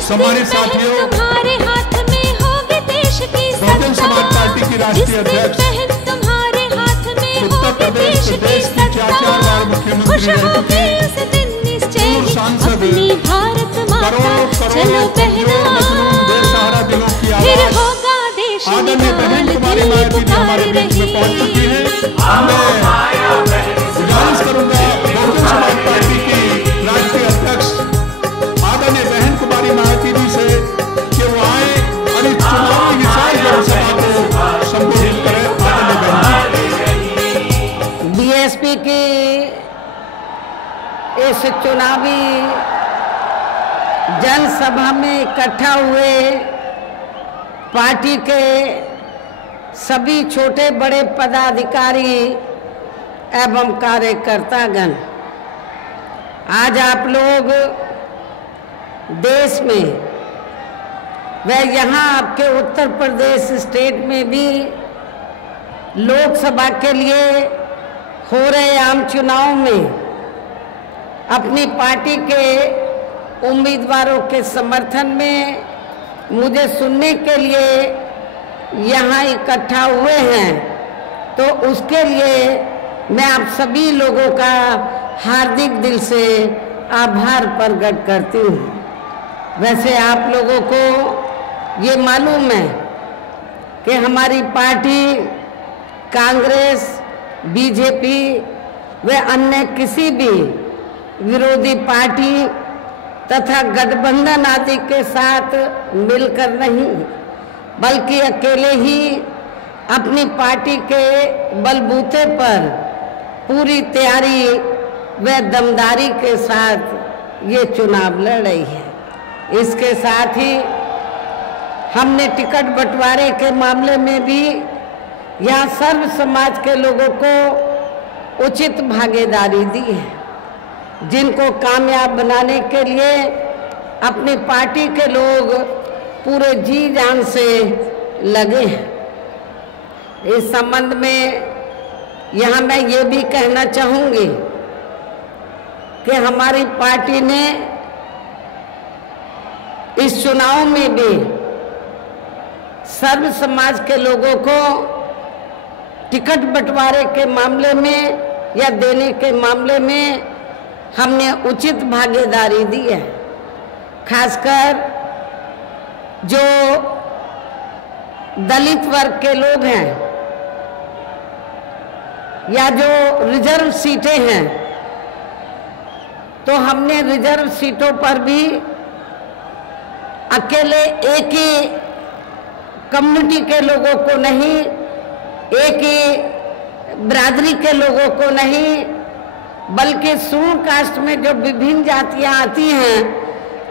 सम्मानित साथियों, तुम्हारे हाथ में होगी देश की बहुजन समाज पार्टी की राष्ट्रीय अध्यक्ष, तुम्हारे हाथ में उत्तर प्रदेश प्रदेश की 4 बार मुख्यमंत्री रह चुकी पूर्व सांसद, करोड़ों करोड़ों बेसहारा दिलों की आवाज आदरणीय बहन कुमारी मायावती जी हमारे बीच में पहुंच चुकी है। मैं गुजारिश करूंगा बहुजन समाज पार्टी की राष्ट्रीय अध्यक्ष आदरणीय बहन कुमारी मायावती जी से कि वो आए और इस चुनावी विशाल जनसभा को संबोधित करें। बीएसपी की इस चुनावी जनसभा में इकट्ठा हुए पार्टी के सभी छोटे बड़े पदाधिकारी एवं कार्यकर्तागण, आज आप लोग देश में व यहाँ आपके उत्तर प्रदेश स्टेट में भी लोकसभा के लिए हो रहे आम चुनाव में अपनी पार्टी के उम्मीदवारों के समर्थन में मुझे सुनने के लिए यहाँ इकट्ठा हुए हैं, तो उसके लिए मैं आप सभी लोगों का हार्दिक दिल से आभार प्रकट करती हूँ। वैसे आप लोगों को ये मालूम है कि हमारी पार्टी कांग्रेस, बीजेपी व अन्य किसी भी विरोधी पार्टी तथा गठबंधन आदि के साथ मिलकर नहीं, बल्कि अकेले ही अपनी पार्टी के बलबूते पर पूरी तैयारी व दमदारी के साथ ये चुनाव लड़ रही है। इसके साथ ही हमने टिकट बंटवारे के मामले में भी यहाँ सर्व समाज के लोगों को उचित भागीदारी दी है, जिनको कामयाब बनाने के लिए अपनी पार्टी के लोग पूरे जी जान से लगे हैं। इस संबंध में यहाँ मैं ये भी कहना चाहूँगी कि हमारी पार्टी ने इस चुनाव में भी सर्व समाज के लोगों को टिकट बंटवारे के मामले में या देने के मामले में हमने उचित भागीदारी दी है। खासकर जो दलित वर्ग के लोग हैं या जो रिजर्व सीटें हैं, तो हमने रिजर्व सीटों पर भी अकेले एक ही कम्युनिटी के लोगों को नहीं, एक ही बिरादरी के लोगों को नहीं, बल्कि शेड्यूल कास्ट में जो विभिन्न जातियां आती हैं,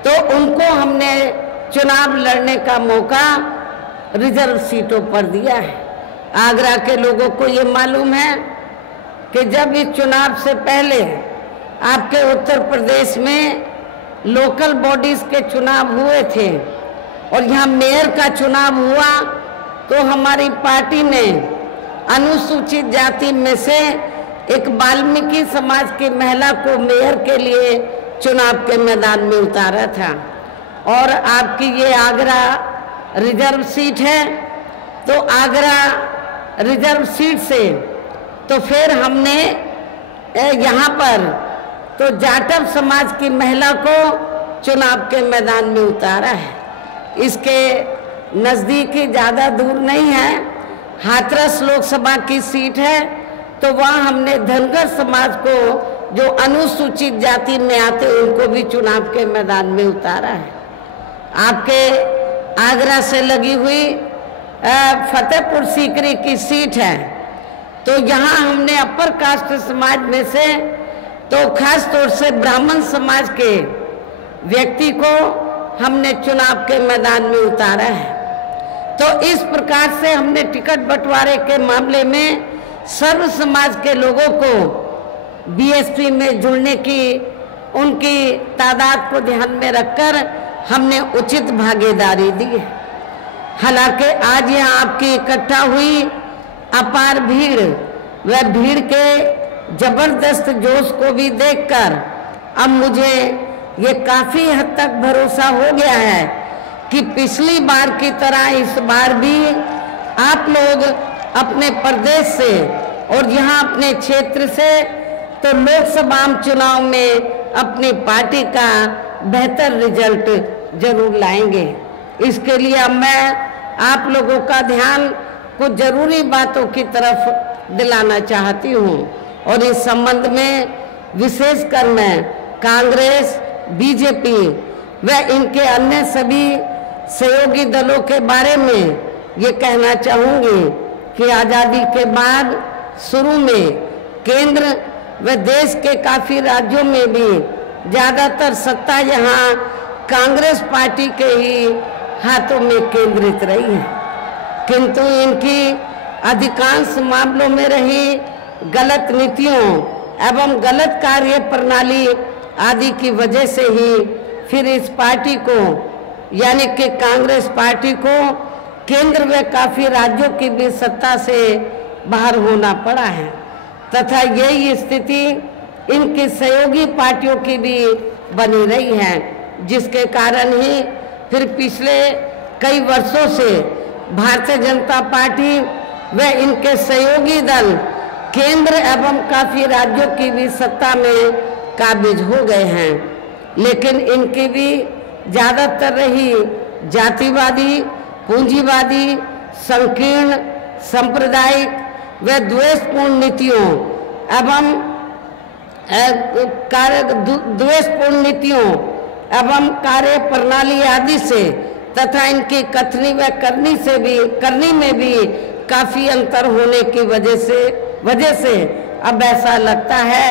तो उनको हमने चुनाव लड़ने का मौका रिजर्व सीटों पर दिया है। आगरा के लोगों को ये मालूम है कि जब इस चुनाव से पहले आपके उत्तर प्रदेश में लोकल बॉडीज के चुनाव हुए थे और यहाँ मेयर का चुनाव हुआ, तो हमारी पार्टी ने अनुसूचित जाति में से एक वाल्मीकि समाज की महिला को मेयर के लिए चुनाव के मैदान में उतारा था। और आपकी ये आगरा रिजर्व सीट है, तो आगरा रिजर्व सीट से तो फिर हमने यहाँ पर तो जाटव समाज की महिला को चुनाव के मैदान में उतारा है। इसके नज़दीक ही, ज़्यादा दूर नहीं है, हाथरस लोकसभा की सीट है, तो वहाँ हमने धनगर समाज को जो अनुसूचित जाति में आते उनको भी चुनाव के मैदान में उतारा है। आपके आगरा से लगी हुई फतेहपुर सीकरी की सीट है, तो यहाँ हमने अपर कास्ट समाज में से तो खास तौर से ब्राह्मण समाज के व्यक्ति को हमने चुनाव के मैदान में उतारा है। तो इस प्रकार से हमने टिकट बंटवारे के मामले में सर्व समाज के लोगों को बीएसपी में जुड़ने की उनकी तादाद को ध्यान में रखकर हमने उचित भागीदारी दी है। हालांकि आज यहाँ आपकी इकट्ठा हुई अपार भीड़ व भीड़ के जबरदस्त जोश को भी देखकर अब मुझे ये काफी हद तक भरोसा हो गया है कि पिछली बार की तरह इस बार भी आप लोग अपने प्रदेश से और यहाँ अपने क्षेत्र से तो लोकसभा चुनाव में अपनी पार्टी का बेहतर रिजल्ट जरूर लाएंगे। इसके लिए अब मैं आप लोगों का ध्यान कुछ जरूरी बातों की तरफ दिलाना चाहती हूँ और इस संबंध में विशेषकर मैं कांग्रेस, बीजेपी व इनके अन्य सभी सहयोगी दलों के बारे में ये कहना चाहूँगी कि आज़ादी के बाद शुरू में केंद्र व देश के काफ़ी राज्यों में भी ज़्यादातर सत्ता यहाँ कांग्रेस पार्टी के ही हाथों में केंद्रित रही है, किंतु इनकी अधिकांश मामलों में रही गलत नीतियों एवं गलत कार्य प्रणाली आदि की वजह से ही फिर इस पार्टी को यानी कि कांग्रेस पार्टी को केंद्र व काफ़ी राज्यों की भी सत्ता से बाहर होना पड़ा है तथा यही स्थिति इनकी सहयोगी पार्टियों की भी बनी रही है, जिसके कारण ही फिर पिछले कई वर्षों से भारतीय जनता पार्टी व इनके सहयोगी दल केंद्र एवं काफ़ी राज्यों की भी सत्ता में काबिज हो गए हैं, लेकिन इनकी भी ज़्यादातर रही जातिवादी, पूंजीवादी, संकीर्ण, सांप्रदायिक व द्वेषपूर्ण नीतियों एवं कार्य प्रणाली आदि से तथा इनकी कथनी व करनी में भी काफ़ी अंतर होने की वजह से अब ऐसा लगता है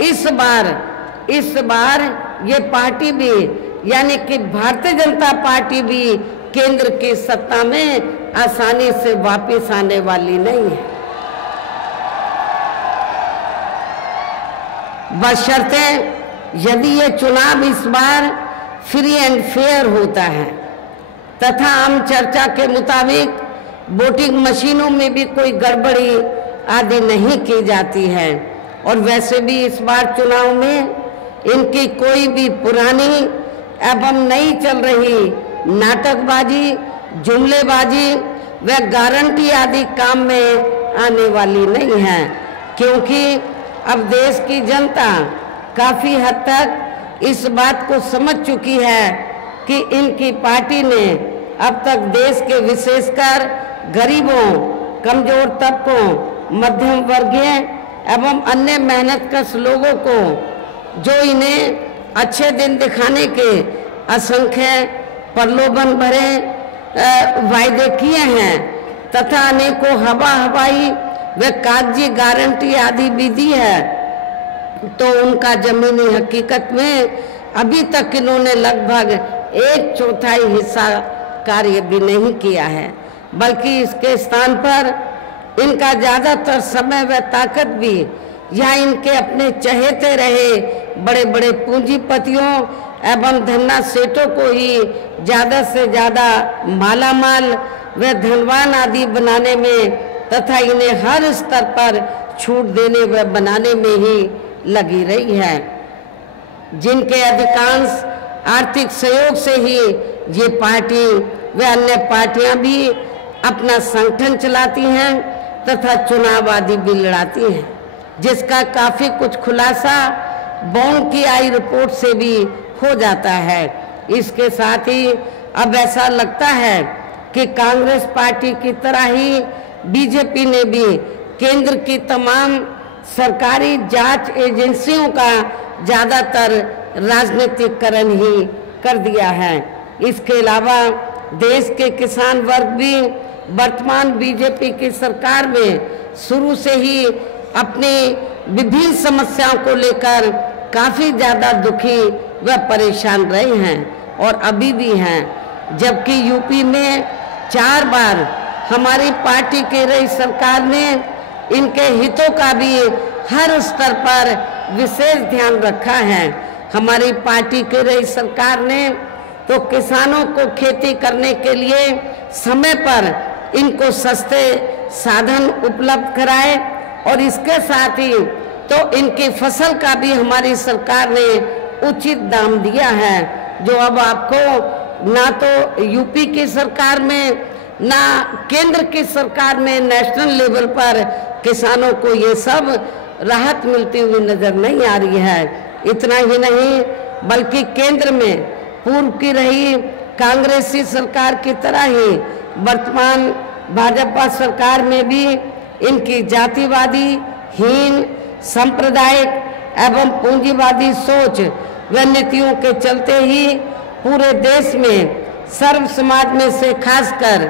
इस बार ये पार्टी भी यानी कि भारतीय जनता पार्टी भी केंद्र की सत्ता में आसानी से वापस आने वाली नहीं है, बशर्ते यदि ये चुनाव इस बार फ्री एंड फेयर होता है तथा आम चर्चा के मुताबिक वोटिंग मशीनों में भी कोई गड़बड़ी आदि नहीं की जाती है और वैसे भी इस बार चुनाव में इनकी कोई भी पुरानी एवं नई चल रही नाटकबाजी, जुमलेबाजी व गारंटी आदि काम में आने वाली नहीं है, क्योंकि अब देश की जनता काफ़ी हद तक इस बात को समझ चुकी है कि इनकी पार्टी ने अब तक देश के विशेषकर गरीबों, कमजोर तबकों, मध्यम वर्गीय एवं अन्य मेहनतकश लोगों को जो इन्हें अच्छे दिन दिखाने के असंख्य प्रलोभन भरे वायदे किए हैं तथा अनेकों हवाई व कागजी गारंटी आदि भी दी है, तो उनका जमीनी हकीकत में अभी तक इन्होंने लगभग 1/4 हिस्सा कार्य भी नहीं किया है, बल्कि इसके स्थान पर इनका ज़्यादातर समय व ताकत भी या इनके अपने चहेते रहे बड़े बड़े पूंजीपतियों एवं धन्ना सेठों को ही ज़्यादा से ज़्यादा मालामाल व धनवान आदि बनाने में तथा इन्हें हर स्तर पर छूट देने व बनाने में ही लगी रही है, जिनके अधिकांश आर्थिक सहयोग से ही ये पार्टी व अन्य पार्टियां भी अपना संगठन चलाती हैं तथा चुनाव आदि भी लड़ाती हैं, जिसका काफ़ी कुछ खुलासा बॉन्ड की आई रिपोर्ट से भी हो जाता है। इसके साथ ही अब ऐसा लगता है कि कांग्रेस पार्टी की तरह ही बीजेपी ने भी केंद्र की तमाम सरकारी जांच एजेंसियों का ज़्यादातर राजनीतिकरण ही कर दिया है। इसके अलावा देश के किसान वर्ग भी वर्तमान बीजेपी की सरकार में शुरू से ही अपनी विभिन्न समस्याओं को लेकर काफ़ी ज़्यादा दुखी व परेशान रहे हैं और अभी भी हैं, जबकि यूपी में 4 बार हमारी पार्टी की रही सरकार ने इनके हितों का भी हर स्तर पर विशेष ध्यान रखा है। हमारी पार्टी की रही सरकार ने तो किसानों को खेती करने के लिए समय पर इनको सस्ते साधन उपलब्ध कराए और इसके साथ ही तो इनकी फसल का भी हमारी सरकार ने उचित दाम दिया है, जो अब आपको ना तो यूपी की सरकार में ना केंद्र की सरकार में नेशनल लेवल पर किसानों को ये सब राहत मिलती हुई नजर नहीं आ रही है। इतना ही नहीं बल्कि केंद्र में पूर्व की रही कांग्रेसी सरकार की तरह ही वर्तमान भाजपा सरकार में भी इनकी जातिवादी, हीन, सांप्रदायिक एवं पूंजीवादी सोच व नीतियों के चलते ही पूरे देश में सर्व समाज में से खासकर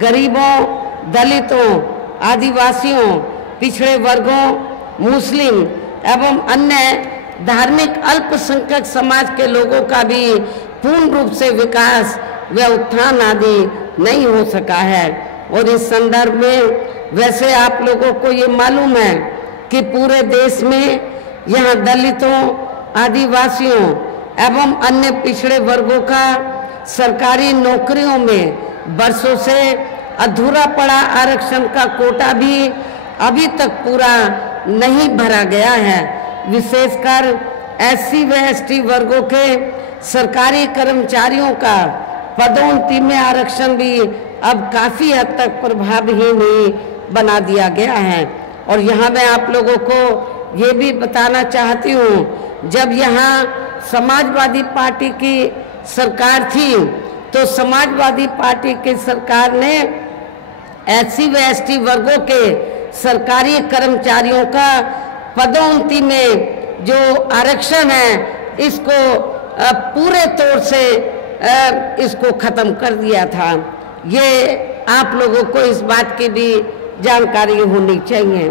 गरीबों, दलितों, आदिवासियों, पिछड़े वर्गों, मुस्लिम एवं अन्य धार्मिक अल्पसंख्यक समाज के लोगों का भी पूर्ण रूप से विकास व उत्थान आदि नहीं हो सका है। और इस संदर्भ में वैसे आप लोगों को ये मालूम है कि पूरे देश में यहाँ दलितों, आदिवासियों एवं अन्य पिछड़े वर्गों का सरकारी नौकरियों में वर्षों से अधूरा पड़ा आरक्षण का कोटा भी अभी तक पूरा नहीं भरा गया है। विशेषकर एससी व एसटी वर्गों के सरकारी कर्मचारियों का पदोन्नति में आरक्षण भी अब काफी हद तक प्रभावहीन ही बना दिया गया है। और यहाँ मैं आप लोगों को ये भी बताना चाहती हूँ, जब यहाँ समाजवादी पार्टी की सरकार थी तो समाजवादी पार्टी की सरकार ने एससी व एसटी वर्गों के सरकारी कर्मचारियों का पदोन्नति में जो आरक्षण है इसको पूरे तौर से इसको खत्म कर दिया था। ये आप लोगों को इस बात की भी जानकारी होनी चाहिए।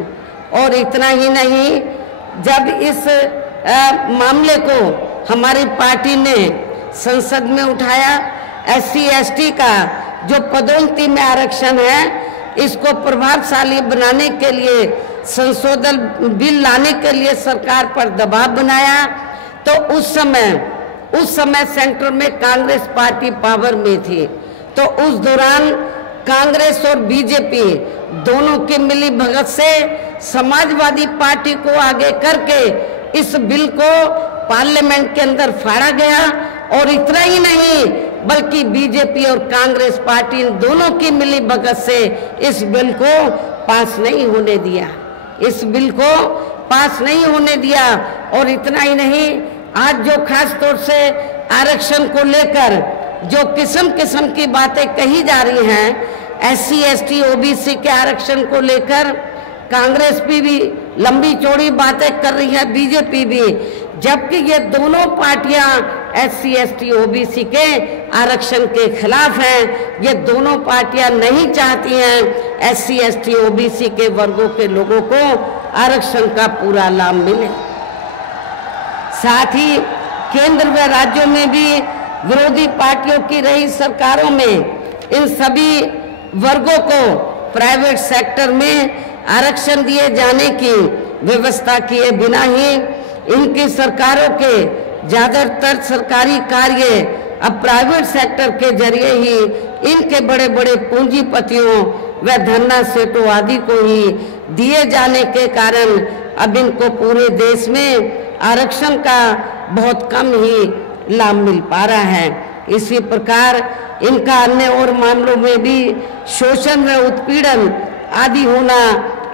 और इतना ही नहीं, जब इस मामले को हमारी पार्टी ने संसद में उठाया, एससी एसटी का जो पदोन्नति में आरक्षण है इसको प्रभावशाली बनाने के लिए संशोधन बिल लाने के लिए सरकार पर दबाव बनाया, तो उस समय सेंटर में कांग्रेस पार्टी पावर में थी। तो उस दौरान कांग्रेस और बीजेपी दोनों की मिली भगत से समाजवादी पार्टी को आगे करके इस बिल को पार्लियामेंट के अंदर फाड़ा गया। और इतना ही नहीं बल्कि बीजेपी और कांग्रेस पार्टी दोनों की मिली भगत से इस बिल को पास नहीं होने दिया, इस बिल को पास नहीं होने दिया। और इतना ही नहीं, आज जो खास तौर से आरक्षण को लेकर जो किस्म किस्म की बातें कही जा रही हैं, एससी एसटी ओबीसी के आरक्षण को लेकर कांग्रेस भी लंबी चौड़ी बातें कर रही है, बीजेपी भी, जबकि ये दोनों पार्टियां एससी एसटी ओबीसी के आरक्षण के खिलाफ हैं। ये दोनों पार्टियां नहीं चाहती हैं एससी एसटी ओबीसी के वर्गों के लोगों को आरक्षण का पूरा लाभ मिले। साथ ही केंद्र व राज्यों में भी विरोधी पार्टियों की रही सरकारों में इन सभी वर्गों को प्राइवेट सेक्टर में आरक्षण दिए जाने की व्यवस्था किए बिना ही इनकी सरकारों के ज्यादातर सरकारी कार्य अब प्राइवेट सेक्टर के जरिए ही इनके बड़े बड़े पूंजीपतियों व धन्ना सेठों आदि को ही दिए जाने के कारण अब इनको पूरे देश में आरक्षण का बहुत कम ही लाभ मिल पा रहा है। इसी प्रकार इनका अन्य और मामलों में भी शोषण व उत्पीड़न आदि होना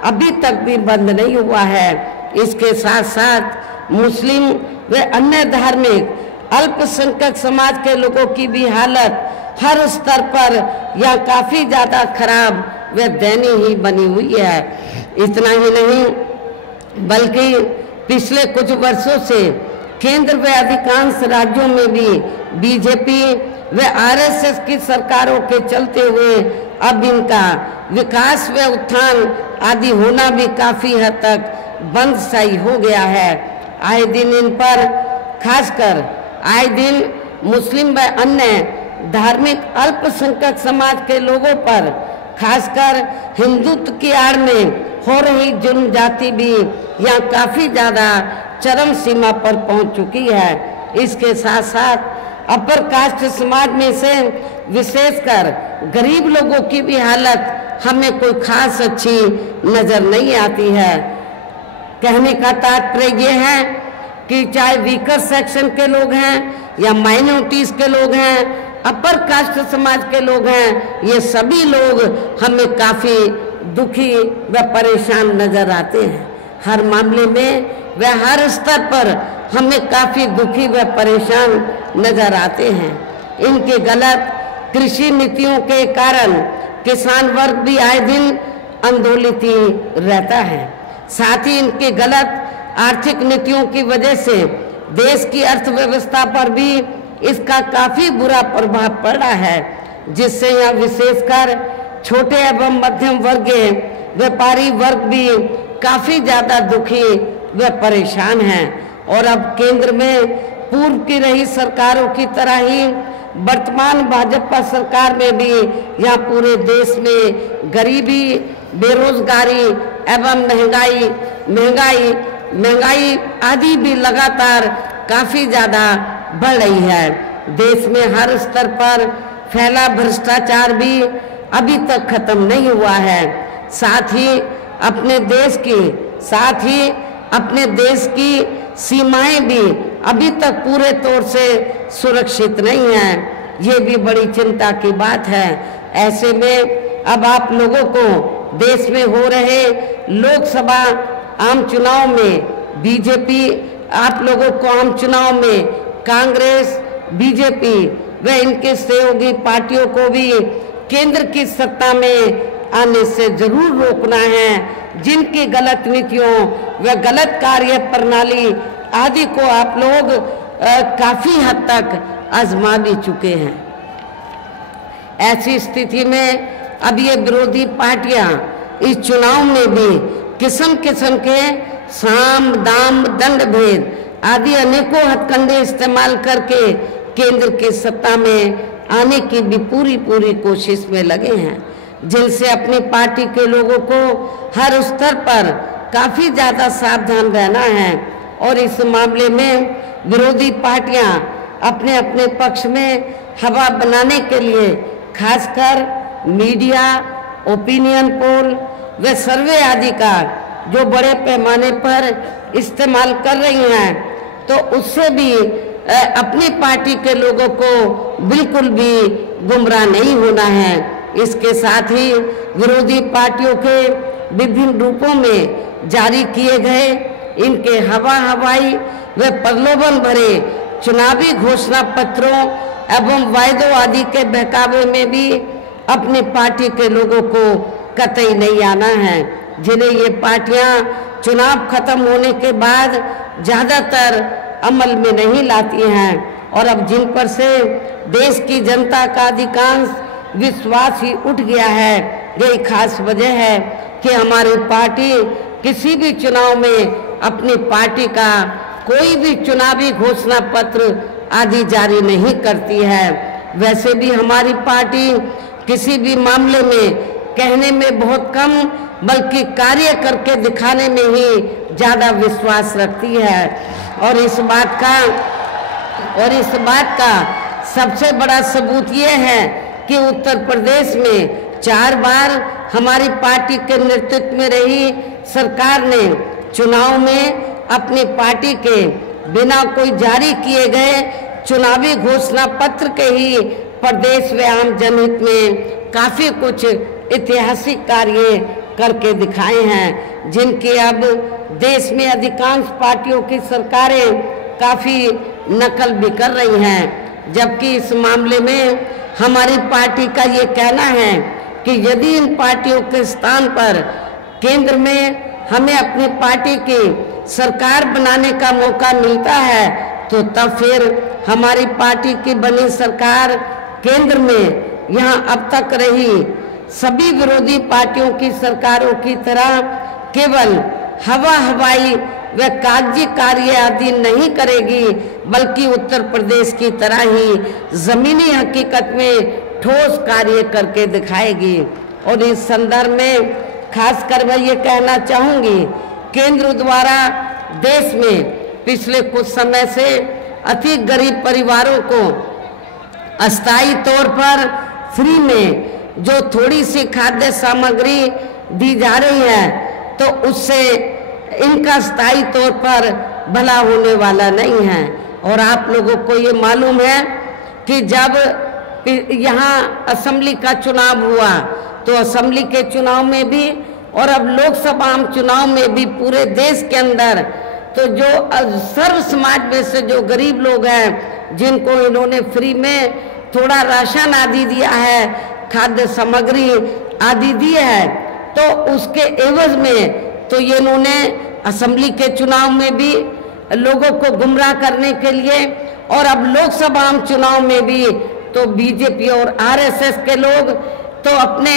अभी तक भी बंद नहीं हुआ है। इसके साथ साथ मुस्लिम व अन्य धार्मिक अल्पसंख्यक समाज के लोगों की भी हालत हर स्तर पर या काफी ज्यादा खराब व दयनीय ही बनी हुई है। इतना ही नहीं बल्कि पिछले कुछ वर्षों से केंद्र व अधिकांश राज्यों में भी बीजेपी व आरएसएस की सरकारों के चलते हुए अब इनका विकास व उत्थान आदि होना भी काफी हद तक बंद सा हो गया है। आए दिन इन पर खासकर आए दिन मुस्लिम व अन्य धार्मिक अल्पसंख्यक समाज के लोगों पर खासकर हिंदुत्व की आड़ में हो रही जुल्म जाति भी यहाँ काफी ज्यादा चरम सीमा पर पहुंच चुकी है। इसके साथ साथ अपर कास्ट समाज में से विशेषकर गरीब लोगों की भी हालत हमें कोई खास अच्छी नजर नहीं आती है। कहने का तात्पर्य ये है कि चाहे वीकर सेक्शन के लोग हैं या माइनॉरिटीज के लोग हैं, अपर कास्ट समाज के लोग हैं, ये सभी लोग हमें काफ़ी दुखी व परेशान नजर आते हैं। हर मामले में व हर स्तर पर हमें काफ़ी दुखी व परेशान नजर आते हैं। इनके गलत कृषि नीतियों के कारण किसान वर्ग भी आए दिन आंदोलित ही रहता है। साथ ही इनके गलत आर्थिक नीतियों की वजह से देश की अर्थव्यवस्था पर भी इसका काफ़ी बुरा प्रभाव पड़ा है, जिससे यहाँ विशेषकर छोटे एवं मध्यम वर्गीय व्यापारी वर्ग भी काफ़ी ज़्यादा दुखी व परेशान हैं। और अब केंद्र में पूर्व की रही सरकारों की तरह ही वर्तमान भाजपा सरकार में भी यहाँ पूरे देश में गरीबी, बेरोजगारी एवं महंगाई आदि भी लगातार काफ़ी ज़्यादा बढ़ रही है। देश में हर स्तर पर फैला भ्रष्टाचार भी अभी तक खत्म नहीं हुआ है। साथ ही अपने देश की सीमाएं भी अभी तक पूरे तौर से सुरक्षित नहीं हैं। ये भी बड़ी चिंता की बात है। ऐसे में अब आप लोगों को देश में हो रहे लोकसभा आम चुनाव में बीजेपी, आप लोगों को आम चुनाव में कांग्रेस, बीजेपी व इनके सहयोगी पार्टियों को भी केंद्र की सत्ता में आने से जरूर रोकना है। जिनकी गलत नीतियों व गलत कार्य प्रणाली आदि को आप लोग काफ़ी हद तक आजमा भी चुके हैं। ऐसी स्थिति में अब ये विरोधी पार्टियां इस चुनाव में भी किस्म किस्म के साम, दाम, दंड भेद आदि अनेकों हथकंडे इस्तेमाल करके केंद्र की सत्ता में आने की भी पूरी कोशिश में लगे हैं, जिनसे अपनी पार्टी के लोगों को हर स्तर पर काफ़ी ज़्यादा सावधान रहना है। और इस मामले में विरोधी पार्टियां अपने अपने पक्ष में हवा बनाने के लिए खासकर मीडिया, ओपिनियन पोल व सर्वे आदि का जो बड़े पैमाने पर इस्तेमाल कर रही हैं, तो उससे भी अपनी पार्टी के लोगों को बिल्कुल भी गुमराह नहीं होना है। इसके साथ ही विरोधी पार्टियों के विभिन्न रूपों में जारी किए गए इनके हवाई व प्रलोभन भरे चुनावी घोषणा पत्रों एवं वायदों आदि के बहकावे में भी अपनी पार्टी के लोगों को कतई नहीं आना है, जिन्हें ये पार्टियां चुनाव खत्म होने के बाद ज़्यादातर अमल में नहीं लाती हैं। और अब जिन पर से देश की जनता का अधिकांश विश्वास ही उठ गया है, यही खास वजह है कि हमारी पार्टी किसी भी चुनाव में अपनी पार्टी का कोई भी चुनावी घोषणा पत्र आदि जारी नहीं करती है। वैसे भी हमारी पार्टी किसी भी मामले में कहने में बहुत कम बल्कि कार्य करके दिखाने में ही ज़्यादा विश्वास रखती है। और इस बात का सबसे बड़ा सबूत ये है कि उत्तर प्रदेश में 4 बार हमारी पार्टी के नेतृत्व में रही सरकार ने चुनाव में अपनी पार्टी के बिना कोई जारी किए गए चुनावी घोषणा पत्र के ही प्रदेश व आम जनहित में काफ़ी कुछ ऐतिहासिक कार्य करके दिखाए हैं, जिनकी अब देश में अधिकांश पार्टियों की सरकारें काफ़ी नकल भी कर रही हैं। जबकि इस मामले में हमारी पार्टी का ये कहना है कि यदि इन पार्टियों के स्थान पर केंद्र में हमें अपनी पार्टी की सरकार बनाने का मौका मिलता है, तो तब फिर हमारी पार्टी की बनी सरकार केंद्र में यहाँ अब तक रही सभी विरोधी पार्टियों की सरकारों की तरह केवल हवाई व कागजी कार्य आदि नहीं करेगी, बल्कि उत्तर प्रदेश की तरह ही जमीनी हकीकत में ठोस कार्य करके दिखाएगी। और इस संदर्भ में खासकर मैं ये कहना चाहूँगी, केंद्र द्वारा देश में पिछले कुछ समय से अति गरीब परिवारों को अस्थायी तौर पर फ्री में जो थोड़ी सी खाद्य सामग्री दी जा रही है, तो उससे इनका स्थायी तौर पर भला होने वाला नहीं है। और आप लोगों को ये मालूम है कि जब यहाँ असेंबली का चुनाव हुआ तो असेंबली के चुनाव में भी और अब लोकसभा चुनाव में भी पूरे देश के अंदर तो जो सर्व समाज में से जो गरीब लोग हैं जिनको इन्होंने फ्री में थोड़ा राशन आदि दिया है, खाद्य सामग्री आदि दी है, तो उसके एवज में तो ये इन्होंने असेंबली के चुनाव में भी लोगों को गुमराह करने के लिए और अब लोकसभा चुनाव में भी तो बीजेपी और आरएसएस के लोग तो अपने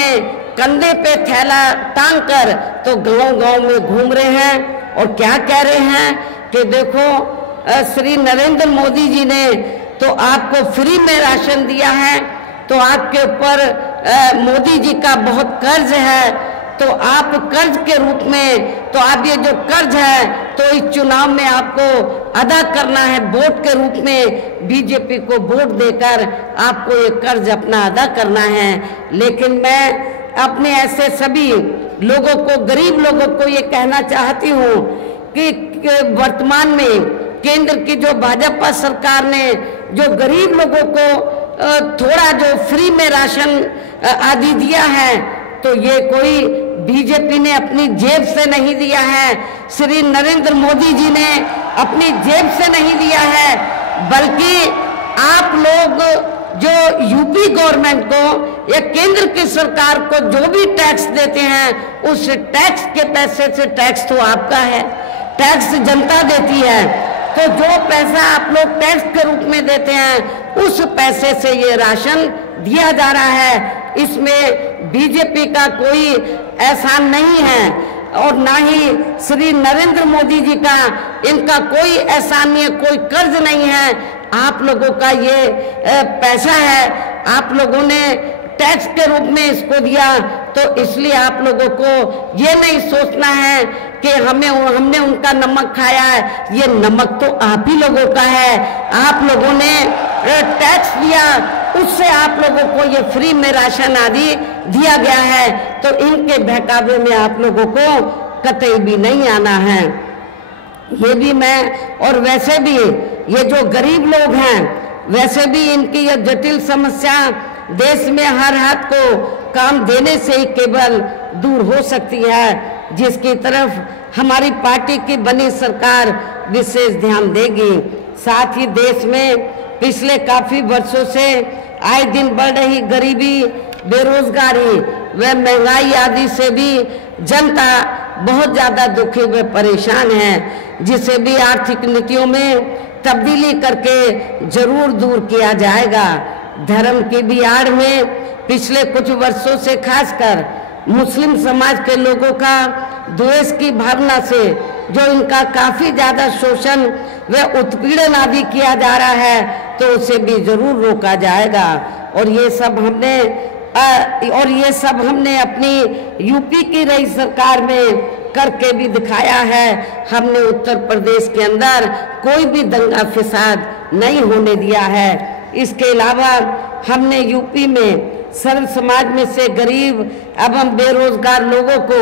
कंधे पे थैला टांग कर तो गांव-गांव में घूम रहे हैं और क्या कह रहे हैं कि देखो श्री नरेंद्र मोदी जी ने तो आपको फ्री में राशन दिया है, तो आपके ऊपर मोदी जी का बहुत कर्ज है, तो आप कर्ज के रूप में तो आप ये जो कर्ज है तो इस चुनाव में आपको अदा करना है, वोट के रूप में बीजेपी को वोट देकर आपको ये कर्ज अपना अदा करना है। लेकिन मैं अपने ऐसे सभी लोगों को, गरीब लोगों को ये कहना चाहती हूँ कि वर्तमान में केंद्र की जो भाजपा सरकार ने जो गरीब लोगों को थोड़ा जो फ्री में राशन आदि दिया है तो ये कोई बीजेपी ने अपनी जेब से नहीं दिया है, श्री नरेंद्र मोदी जी ने अपनी जेब से नहीं दिया है, बल्कि आप लोग जो यूपी गवर्नमेंट को या केंद्र की सरकार को जो भी टैक्स देते हैं उस टैक्स के पैसे से, टैक्स तो आपका है, टैक्स जनता देती है, तो जो पैसा आप लोग टैक्स के रूप में देते हैं उस पैसे से ये राशन दिया जा रहा है। इसमें बीजेपी का कोई एहसान नहीं है और ना ही श्री नरेंद्र मोदी जी का इनका कोई एहसान नहीं है, कोई कर्ज नहीं है। आप लोगों का ये पैसा है, आप लोगों ने टैक्स के रूप में इसको दिया, तो इसलिए आप लोगों को ये नहीं सोचना है कि हमने उनका नमक खाया है, ये नमक तो आप ही लोगों का है। आप लोगों ने टैक्स दिया, उससे आप लोगों को ये फ्री में राशन आदि दिया गया है, तो इनके बहकावे में आप लोगों को कतई भी नहीं आना है। ये भी मैं, और वैसे भी ये जो गरीब लोग हैं वैसे भी इनकी यह जटिल समस्या देश में हर हाथ को काम देने से ही केवल दूर हो सकती है, जिसकी तरफ हमारी पार्टी की बनी सरकार विशेष ध्यान देगी। साथ ही देश में पिछले काफी वर्षों से आए दिन बढ़ रही गरीबी, बेरोजगारी व महंगाई आदि से भी जनता बहुत ज़्यादा दुखी व परेशान है, जिसे भी आर्थिक नीतियों में तब्दीली करके जरूर दूर किया जाएगा। धर्म की भी आड़ में पिछले कुछ वर्षों से खासकर मुस्लिम समाज के लोगों का द्वेष की भावना से जो इनका काफी ज्यादा शोषण व उत्पीड़न आदि किया जा रहा है, तो उसे भी जरूर रोका जाएगा। और ये सब हमने अपनी यूपी की रही सरकार में करके भी दिखाया है। हमने उत्तर प्रदेश के अंदर कोई भी दंगा फसाद नहीं होने दिया है। इसके अलावा हमने यूपी में सर्व समाज में से गरीब एवं बेरोजगार लोगों को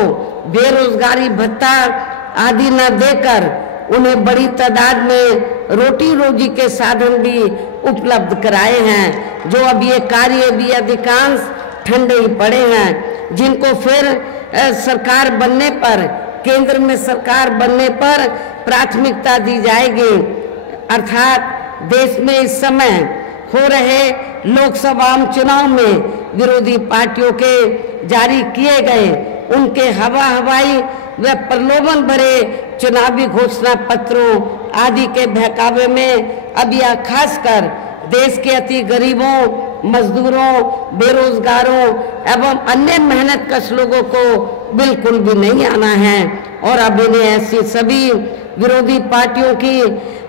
बेरोजगारी भत्ता आदि न देकर उन्हें बड़ी तादाद में रोटी रोजी के साधन भी उपलब्ध कराए हैं, जो अब ये कार्य भी अधिकांश ठंडे ही पड़े हैं, जिनको फिर सरकार बनने पर, केंद्र में सरकार बनने पर प्राथमिकता दी जाएगी। अर्थात देश में इस समय हो रहे लोकसभा चुनाव में विरोधी पार्टियों के जारी किए गए उनके हवाई व प्रलोभन भरे चुनावी घोषणा पत्रों आदि के बहकावे में अब यह खासकर देश के अति गरीबों, मजदूरों, बेरोजगारों एवं अन्य मेहनत कश लोगों को बिल्कुल भी नहीं आना है। और अब इन्हें ऐसी सभी विरोधी पार्टियों की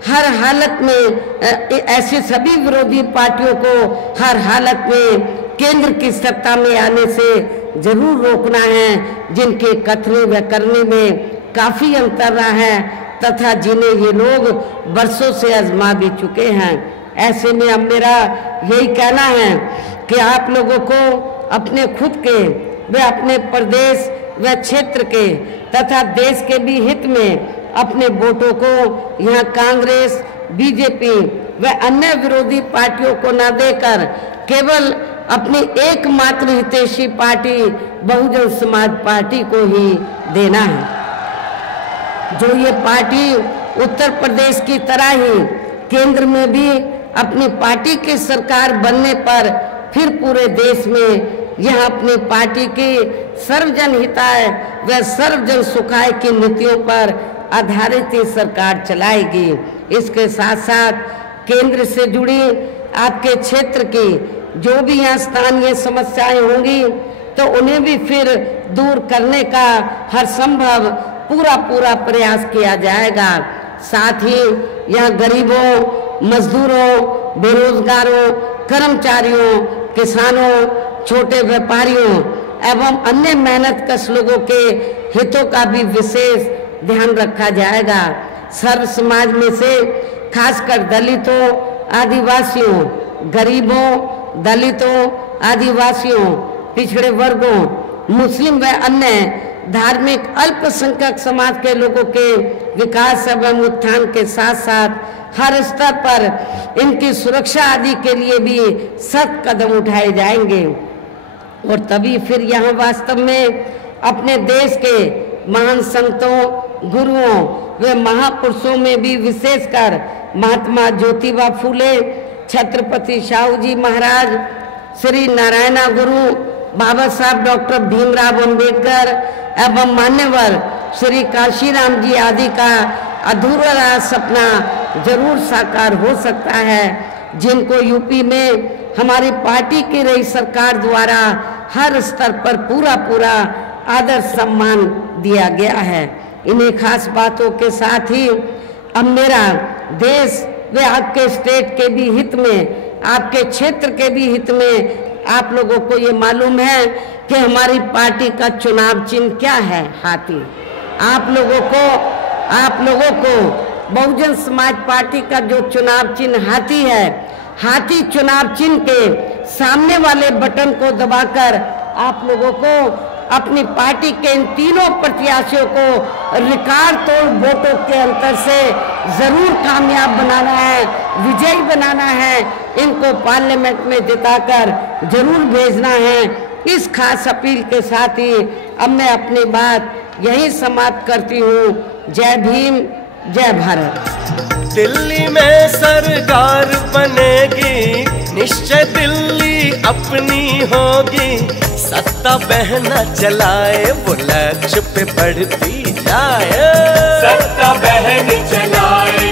हर हालत में, ऐसी सभी विरोधी पार्टियों को हर हालत में केंद्र की सत्ता में आने से जरूर रोकना है, जिनके कथने व करने में काफी अंतर रहा है तथा जिन्हें ये लोग वर्षों से आजमा भी चुके हैं। ऐसे में अब मेरा यही कहना है कि आप लोगों को अपने खुद के व अपने प्रदेश व क्षेत्र के तथा देश के भी हित में अपने वोटों को यहाँ कांग्रेस, बीजेपी व अन्य विरोधी पार्टियों को न देकर केवल अपनी एकमात्र हितैषी पार्टी बहुजन समाज पार्टी को ही देना है। जो ये पार्टी उत्तर प्रदेश की तरह ही केंद्र में भी अपनी पार्टी की सरकार बनने पर फिर पूरे देश में यह अपनी पार्टी की सर्वजन हिताय व सर्वजन सुखाय की नीतियों पर आधारित ही सरकार चलाएगी। इसके साथ साथ केंद्र से जुड़ी आपके क्षेत्र की जो भी यहाँ स्थानीय समस्याएं होंगी तो उन्हें भी फिर दूर करने का हर संभव पूरा प्रयास किया जाएगा। साथ ही यहाँ गरीबों, मजदूरों, बेरोजगारों, कर्मचारियों, किसानों, छोटे व्यापारियों एवं अन्य मेहनतकश लोगों के हितों का भी विशेष ध्यान रखा जाएगा। सर्व समाज में से खासकर दलितों, आदिवासियों, गरीबों, दलितों, आदिवासियों, पिछड़े वर्गों, मुस्लिम व अन्य धार्मिक अल्पसंख्यक समाज के लोगों के विकास एवं उत्थान के साथ साथ हर स्तर पर इनकी सुरक्षा आदि के लिए भी सख्त कदम उठाए जाएंगे। और तभी फिर यहाँ वास्तव में अपने देश के महान संतों, गुरुओं व महापुरुषों में भी विशेषकर महात्मा ज्योतिबा फूले, छत्रपति शाहू जी महाराज, श्री नारायणा गुरु, बाबा साहब डॉक्टर भीमराव अंबेडकर एवं मान्यवर श्री काशीराम जी आदि का अधूरा सपना जरूर साकार हो सकता है, जिनको यूपी में हमारी पार्टी की रही सरकार द्वारा हर स्तर पर पूरा आदर सम्मान दिया गया है। इन्हीं खास बातों के साथ ही अब मेरा देश व आपके स्टेट के भी हित में, आपके क्षेत्र के भी हित में आप लोगों को ये मालूम है कि हमारी पार्टी का चुनाव चिन्ह क्या है? हाथी। आप लोगों को बहुजन समाज पार्टी का जो चुनाव चिन्ह हाथी है, हाथी चुनाव चिन्ह के सामने वाले बटन को दबाकर आप लोगों को अपनी पार्टी के इन तीनों प्रत्याशियों को रिकॉर्ड तोड़ वोटों के अंतर से जरूर कामयाब बनाना है, विजयी बनाना है। इनको पार्लियामेंट में जिताकर जरूर भेजना है। इस खास अपील के साथ ही अब मैं अपनी बात यहीं समाप्त करती हूँ। जय भीम, जय भारत। दिल्ली में सरकार बनेगी, निश्चय दिल्ली अपनी होगी। सत्ता बहना चलाए वो लक्ष्य पे बढ़ती जाए, सत्ता बहन चलाए